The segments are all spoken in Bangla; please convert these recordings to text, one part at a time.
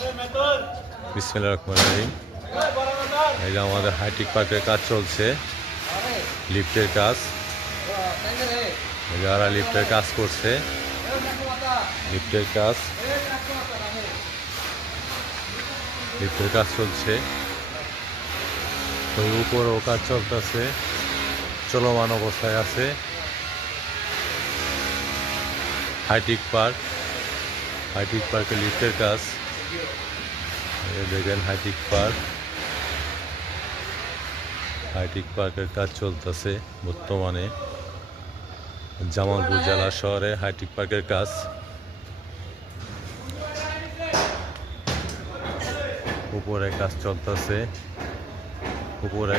বিসমিল্লাহির রহমানির রহিম। এই যে আমাদের হাইটেক পার্কের কাজ চলছে, লিফটের কাজ। যারা লিফটের কাজ করছে, লিফটের কাজ চলছে। ওই উপরও কাজ চলতেছে, চলমান অবস্থায় আছে। হাইটেক পার্কে লিফটের কাজ দেখেন। হাইটেক পার্কের কাজ চলতেছে বর্তমানে জামালপুর জেলা শহরে। হাইটেক পার্কের কাজ উপরে কাজ চলতেছে, উপরে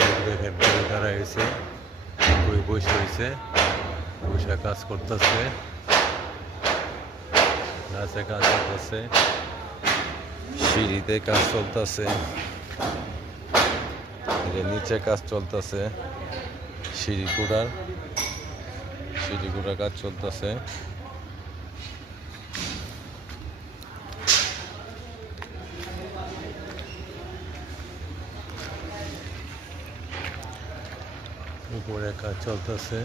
লোক দেখেন দাঁড়া গেছে, বসে হয়েছে, বসে কাজ করতেছে। গাছে কাজ চলতেছে, সিঁড়িতে কাজ চলতেছে, নিচে কাজ চলতেছে, সিঁড়ি গুড়ার কাজ চলতেছে। উপরে কাজ চলতেছে,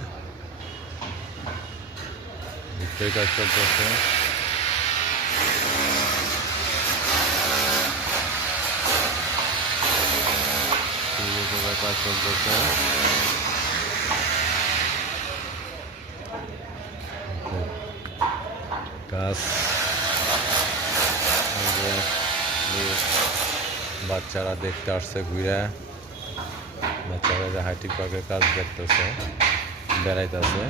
নিচে কাজ চলতেছে। কাজ চলতেছে, বাচ্চারা দেখতে আসছে ঘুরে, বাচ্চারা হাইটেক পার্কের কাজ দেখতেছে, বেড়াইতেছে।